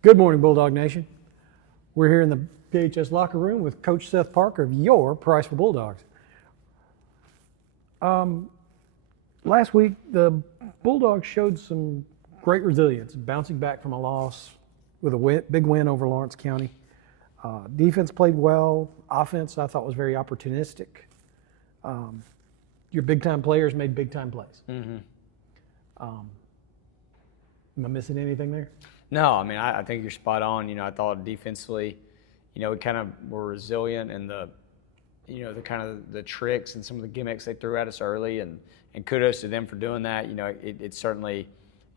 Good morning, Bulldog Nation. We're here in the PHS locker room with Coach Seth Parker of your Priceville Bulldogs. Last week, the Bulldogs showed some great resilience, bouncing back from a loss with a big win over Lawrence County. Defense played well. Offense, I thought, was very opportunistic. Your big-time players made big-time plays. Am I missing anything there? No, I mean, I think you're spot on. I thought defensively, we kind of were resilient in the kind of the tricks and some of the gimmicks they threw at us early, and kudos to them for doing that. It certainly,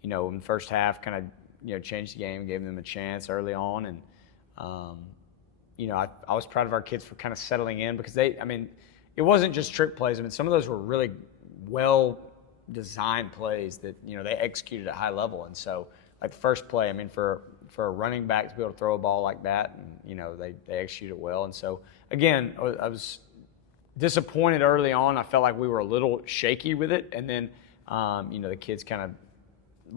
in the first half kind of, changed the game, gave them a chance early on. And, I was proud of our kids for kind of settling in because it wasn't just trick plays. Some of those were really well-designed plays that, they executed at a high level. And so, like the first play, for a running back to be able to throw a ball like that, and they executed it well. And so again, I was disappointed early on. I felt like we were a little shaky with it, and then the kids kind of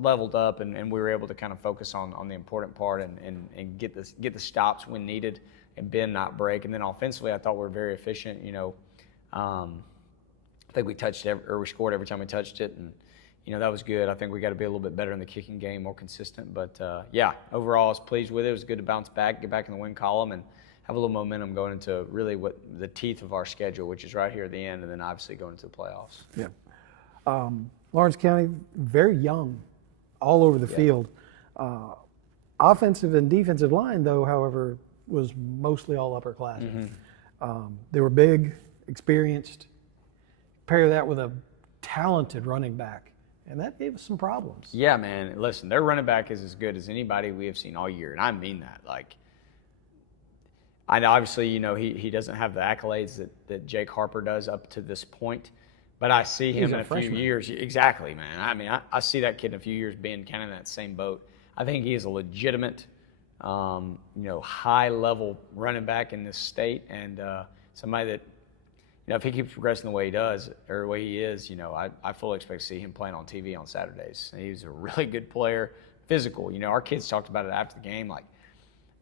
leveled up, and we were able to kind of focus on the important part and get the stops when needed and bend, not break. And then offensively, I thought we were very efficient. I think we we scored every time we touched it, and that was good. I think we got to be a little bit better in the kicking game, more consistent. But, overall I was pleased with it. It was good to bounce back, get back in the win column, and have a little momentum going into really what the teeth of our schedule, which is right here at the end, and then obviously going into the playoffs. Yeah. Lawrence County, very young, all over the field. Offensive and defensive line, though, however, was mostly all upperclassmen. They were big, experienced. Pair that with a talented running back, and that gave us some problems. Yeah, man. Listen, their running back is as good as anybody we have seen all year, and I mean that. I know obviously, he doesn't have the accolades that Jake Harper does up to this point, but I see him in a few years. Exactly, man. I see that kid in a few years being kind of in that same boat. I think he is a legitimate, high-level running back in this state, and somebody that, if he keeps progressing the way he does, or the way he is, I fully expect to see him playing on TV on Saturdays. He's a really good player, physical. Our kids talked about it after the game, like,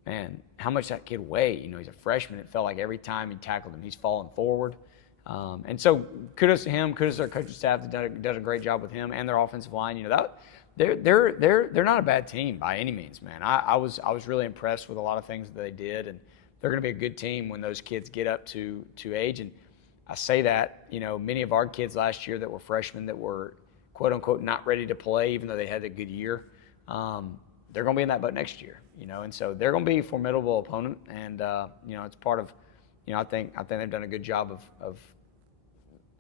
man, how much that kid weigh? He's a freshman. It felt like every time he tackled him, he's falling forward. And so kudos to him, kudos to our coaching staff that does a great job with him and their offensive line. They're not a bad team by any means, man. I was really impressed with a lot of things that they did, and they're going to be a good team when those kids get up to age. And I say that, many of our kids last year that were freshmen that were, quote unquote, not ready to play, even though they had a good year, they're going to be in that boat next year, and so they're going to be a formidable opponent. And, it's part of, I think they've done a good job of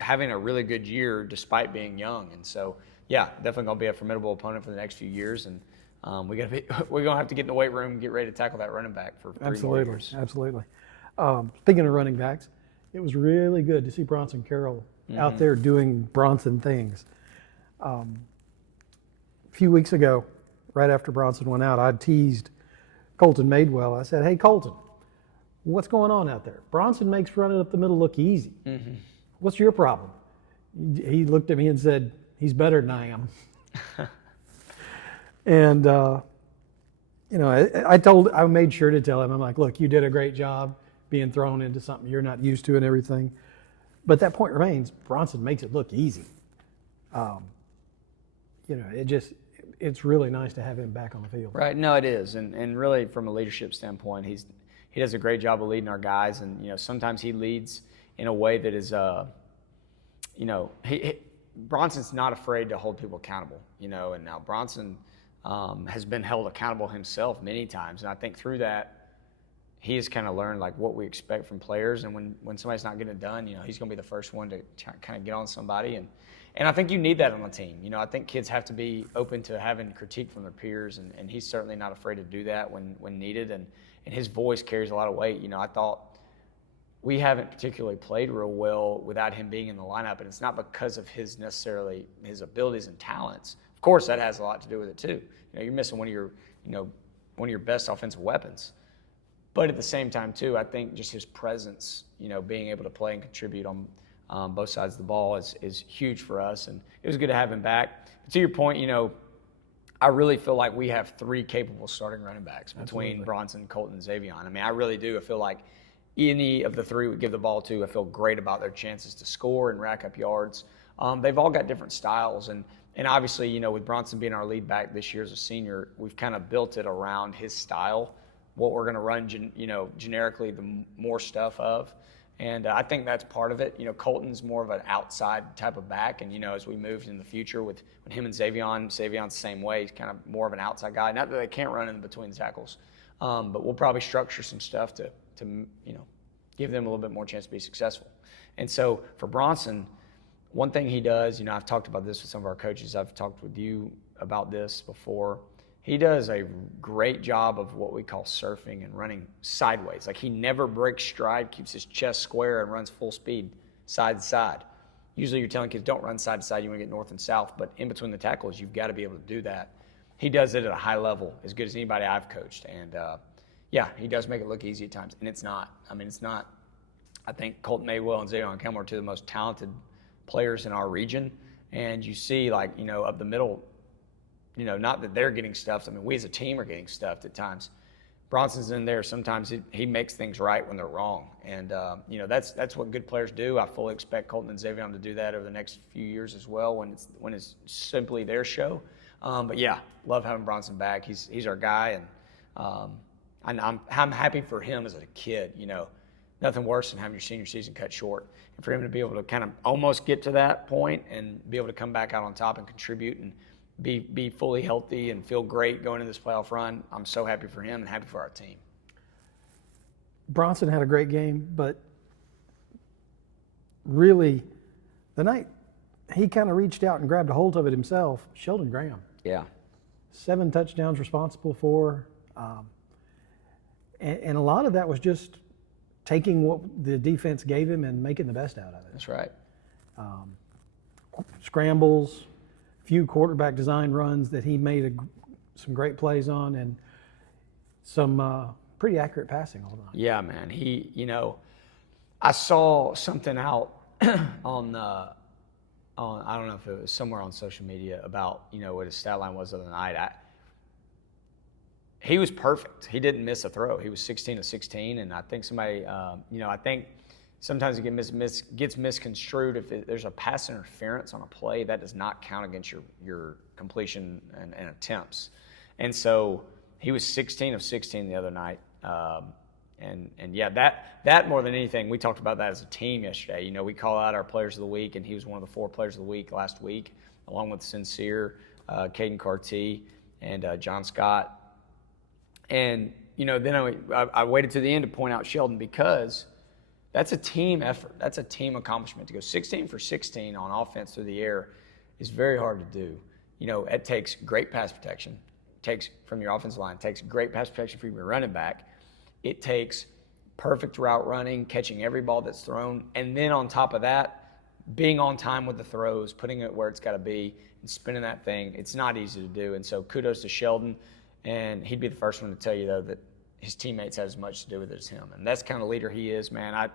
having a really good year despite being young. And so, yeah, definitely going to be a formidable opponent for the next few years. And we're going to have to get in the weight room and get ready to tackle that running back for 3 more years. Absolutely. Speaking of running backs, it was really good to see Bronson Carroll out there doing Bronson things. A few weeks ago, right after Bronson went out, I teased Colton Madewell. I said, "Hey, Colton, what's going on out there? Bronson makes running up the middle look easy. What's your problem?" He looked at me and said, "He's better than I am." And, I made sure to tell him, I'm like, "Look, you did a great job being thrown into something you're not used to and everything." But that point remains, Bronson makes it look easy. It's really nice to have him back on the field. Right. No, it is. And really from a leadership standpoint, he does a great job of leading our guys. And, sometimes he leads in a way that is, Bronson's not afraid to hold people accountable, and now Bronson has been held accountable himself many times. And I think through that, he has kind of learned like what we expect from players, and when somebody's not getting it done, he's going to be the first one to kind of get on somebody, and I think you need that on a team. I think kids have to be open to having critique from their peers, and he's certainly not afraid to do that when needed, and his voice carries a lot of weight. I thought we haven't particularly played real well without him being in the lineup, and it's not because of his abilities and talents. Of course, that has a lot to do with it too. You're missing one of your best offensive weapons. But at the same time, too, I think just his presence, being able to play and contribute on both sides of the ball is huge for us. And it was good to have him back. But to your point, I really feel like we have 3 capable starting running backs between Absolutely. Bronson, Colton, and Xavion. I mean, I really do. I feel like any of the 3 we give the ball to, I feel great about their chances to score and rack up yards. They've all got different styles, and obviously, you know, with Bronson being our lead back this year as a senior, we've kind of built it around his style, what we're going to run, generically the more stuff of. And I think that's part of it. You know, Colton's more of an outside type of back. And, you know, as we move in the future with him and Xavion's the same way. He's kind of more of an outside guy. Not that they can't run in between the tackles, but we'll probably structure some stuff to give them a little bit more chance to be successful. And so for Bronson, one thing he does, you know, I've talked about this with some of our coaches. I've talked with you about this before. He does a great job of what we call surfing and running sideways. Like, he never breaks stride, keeps his chest square, and runs full speed side to side. Usually you're telling kids don't run side to side, you want to get north and south, but in between the tackles, you've got to be able to do that. He does it at a high level, as good as anybody I've coached. And, yeah, he does make it look easy at times, and it's not. I mean, it's not. I think Colton Maywell and Xavion Campbell are 2 of the most talented players in our region, and you see, like, you know, up the middle, you know, not that they're getting stuffed. I mean, we as a team are getting stuffed at times. Bronson's in there. Sometimes he makes things right when they're wrong. And, you know, that's what good players do. I fully expect Colton and Xavion to do that over the next few years as well when it's simply their show. But, yeah, love having Bronson back. He's our guy. And I'm happy for him as a kid, you know. Nothing worse than having your senior season cut short. And for him to be able to kind of almost get to that point and be able to come back out on top and contribute and be fully healthy and feel great going into this playoff run, I'm so happy for him and happy for our team. Bronson had a great game, but really, the night he kind of reached out and grabbed a hold of it himself, Sheldon Graham. Yeah. 7 touchdowns responsible for. And a lot of that was just taking what the defense gave him and making the best out of it. That's right. Scrambles, few quarterback design runs that he made some great plays on, and some pretty accurate passing all the time. Yeah, man. He, you know, I saw something out on I don't know if it was somewhere on social media about, you know, what his stat line was the other night. He was perfect. He didn't miss a throw. He was 16 of 16, and I think somebody, you know, I think sometimes it gets misconstrued. If there's a pass interference on a play, that does not count against your completion and attempts. And so he was 16 of 16 the other night. And yeah, that more than anything, we talked about that as a team yesterday. You know, we call out our players of the week, and he was one of the 4 players of the week last week, along with Sincere, Caden Carty, and John Scott. And, you know, then I waited to the end to point out Sheldon, because that's a team effort. That's a team accomplishment. To go 16 for 16 on offense through the air is very hard to do. You know, it takes great pass protection. It takes from your offensive line. It takes great pass protection from your running back. It takes perfect route running, catching every ball that's thrown. And then on top of that, being on time with the throws, putting it where it's got to be, and spinning that thing. It's not easy to do. And so kudos to Sheldon. And he'd be the first one to tell you, though, that his teammates had as much to do with it as him. And that's the kind of leader he is, man.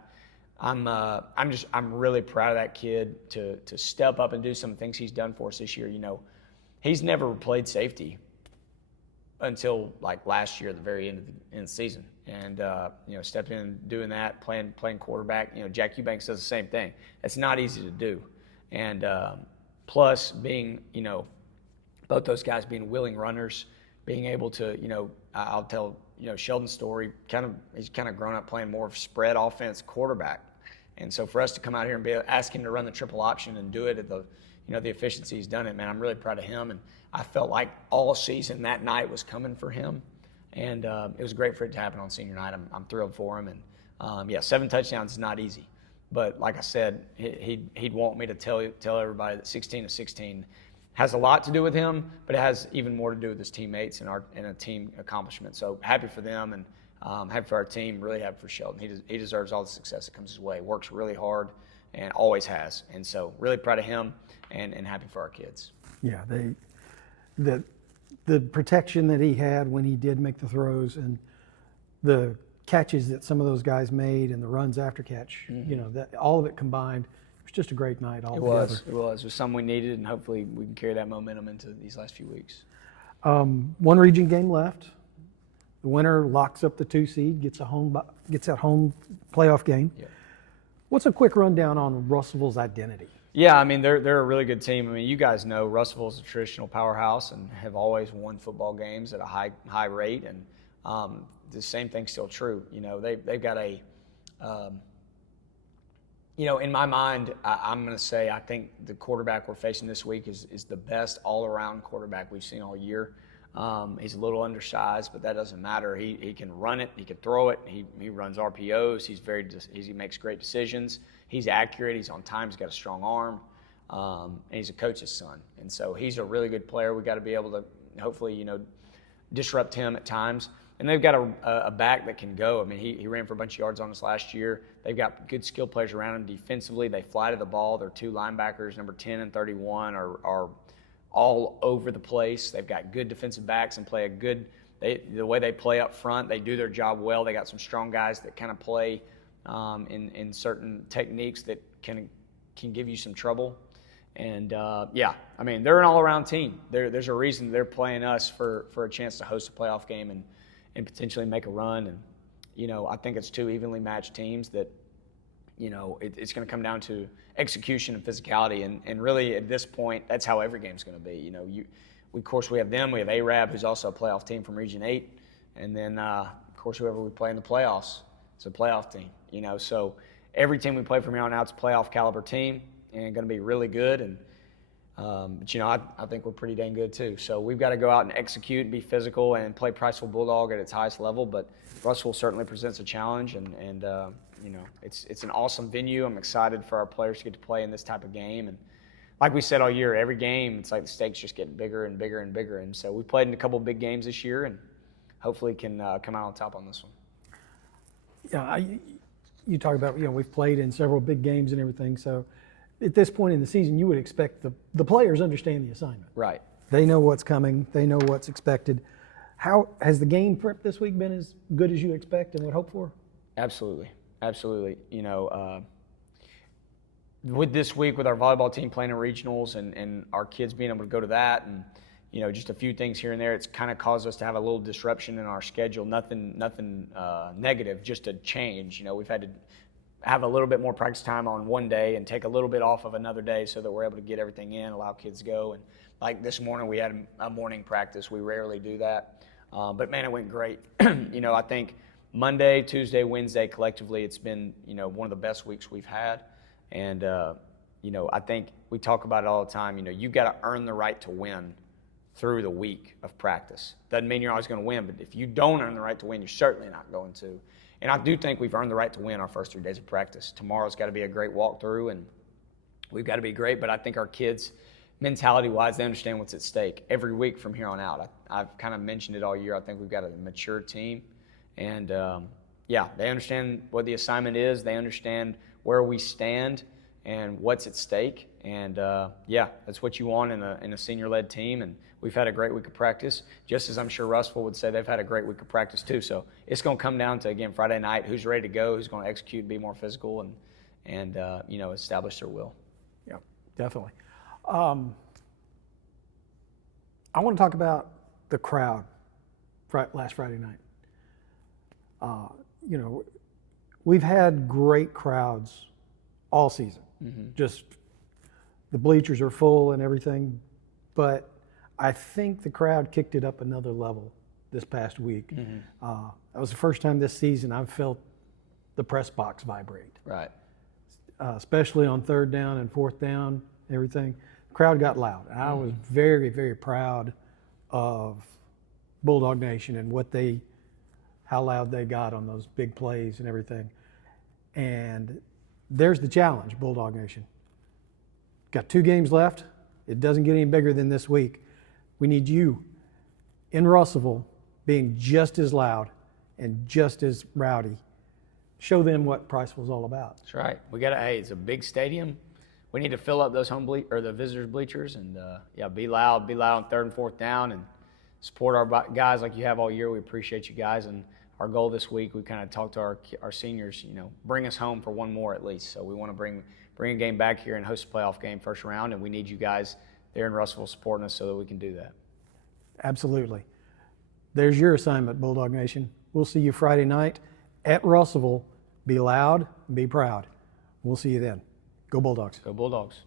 I'm really proud of that kid to step up and do some things he's done for us this year. You know, he's never played safety until like last year at the very end of the season. And, you know, stepped in doing that, playing quarterback. You know, Jack Eubanks does the same thing. It's not easy to do. And plus being, you know, both those guys being willing runners, being able to, you know, I'll tell, you know, Sheldon's story, he's kind of grown up playing more of spread offense quarterback. And so for us to come out here and ask him to run the triple option and do it at the, you know, the efficiency he's done it, man, I'm really proud of him. And I felt like all season that night was coming for him. And it was great for it to happen on senior night. I'm thrilled for him. And yeah, 7 touchdowns is not easy. But like I said, he'd want me to tell everybody that 16 of 16 has a lot to do with him, but it has even more to do with his teammates and a team accomplishment. So happy for them, and happy for our team, really happy for Sheldon. He deserves all the success that comes his way. Works really hard and always has. And so really proud of him and happy for our kids. Yeah, the protection that he had when he did make the throws, and the catches that some of those guys made, and the runs after catch, you know, that all of it combined, it was just a great night all together. It was something we needed, and hopefully we can carry that momentum into these last few weeks. One region game left. The winner locks up the 2 seed, gets that home playoff game. Yeah. What's a quick rundown on Russellville's identity? Yeah, I mean, they're a really good team. I mean, you guys know Russellville's a traditional powerhouse and have always won football games at a high rate, and the same thing's still true. You know, they've got a you know, in my mind, I'm going to say I think the quarterback we're facing this week is the best all-around quarterback we've seen all year. He's a little undersized, but that doesn't matter. He can run it. He can throw it. He runs RPOs. He makes great decisions. He's accurate. He's on time. He's got a strong arm. And he's a coach's son. And so he's a really good player. We got to be able to hopefully, you know, disrupt him at times. And they've got a back that can go. I mean, he ran for a bunch of yards on us last year. They've got good skill players around him defensively. They fly to the ball. Their 2 linebackers, number 10 and 31, are all over the place. They've got good defensive backs and play a good the way they play up front, they do their job well. They got some strong guys that kind of play in certain techniques that can give you some trouble. And, yeah, I mean, they're an all-around team. There's a reason they're playing us for a chance to host a playoff game and potentially make a run. And, you know, I think it's 2 evenly matched teams that, you know, it's going to come down to execution and physicality. And really, at this point, that's how every game's going to be. You know, of course, we have them. We have Arab, who's also a playoff team from Region 8. And then, of course, whoever we play in the playoffs, it's a playoff team. You know, so every team we play from here on out is a playoff caliber team and going to be really good. And but, you know, I think we're pretty dang good too. So we've got to go out and execute and be physical and play Priceville Bulldog at its highest level. But Russell certainly presents a challenge, and you know, it's an awesome venue. I'm excited for our players to get to play in this type of game. And like we said all year, every game, it's like the stakes just getting bigger and bigger and bigger. And so we played in a couple of big games this year and hopefully can come out on top on this one. Yeah, you talk about, you know, we've played in several big games and everything. So at this point in the season, you would expect the players understand the assignment. Right. They know what's coming. They know what's expected. How has the game prep this week been as good as you expect and would hope for? Absolutely. Absolutely. You know, with this week, with our volleyball team playing in regionals and our kids being able to go to that and, you know, just a few things here and there, it's kind of caused us to have a little disruption in our schedule. Nothing negative, just a change. You know, we've had to have a little bit more practice time on one day and take a little bit off of another day so that we're able to get everything in, allow kids to go. And like this morning, we had a morning practice. We rarely do that. But, man, it went great. You know, I think Monday, Tuesday, Wednesday, collectively, it's been, you know, one of the best weeks we've had. And, you know, I think we talk about it all the time. You know, you've got to earn the right to win through the week of practice. Doesn't mean you're always going to win, but if you don't earn the right to win, you're certainly not going to. And I do think we've earned the right to win our first 3 days of practice. Tomorrow's got to be a great walkthrough, and we've got to be great. But I think our kids, mentality-wise, they understand what's at stake every week from here on out. I've kind of mentioned it all year. I think we've got a mature team. And, yeah, they understand what the assignment is. They understand where we stand and what's at stake. And, yeah, that's what you want in a senior-led team. And we've had a great week of practice, just as I'm sure Russellville would say they've had a great week of practice too. So it's going to come down to, again, Friday night, who's ready to go, who's going to execute, be more physical, and you know, establish their will. Yeah, definitely. I want to talk about the crowd last Friday night. You know, we've had great crowds all season. Mm-hmm. Just the bleachers are full and everything, but I think the crowd kicked it up another level this past week. Mm-hmm. That was the first time this season I've felt the press box vibrate. Right. Especially on 3rd down and 4th down, everything. The crowd got loud. And I was very, very proud of Bulldog Nation and how loud they got on those big plays and everything. And there's the challenge, Bulldog Nation. Got 2 games left. It doesn't get any bigger than this week. We need you in Russellville being just as loud and just as rowdy. Show them what Priceville's all about. That's right. We got to. Hey, it's a big stadium. We need to fill up those the visitors bleachers and yeah, be loud on 3rd and 4th down and support our guys like you have all year. We appreciate you guys. And our goal this week, we kind of talked to our seniors. You know, bring us home for one more at least. So we want to bring a game back here and host a playoff game first round, and we need you guys there in Russellville supporting us so that we can do that. Absolutely. There's your assignment, Bulldog Nation. We'll see you Friday night at Russellville. Be loud, be proud. We'll see you then. Go Bulldogs. Go Bulldogs.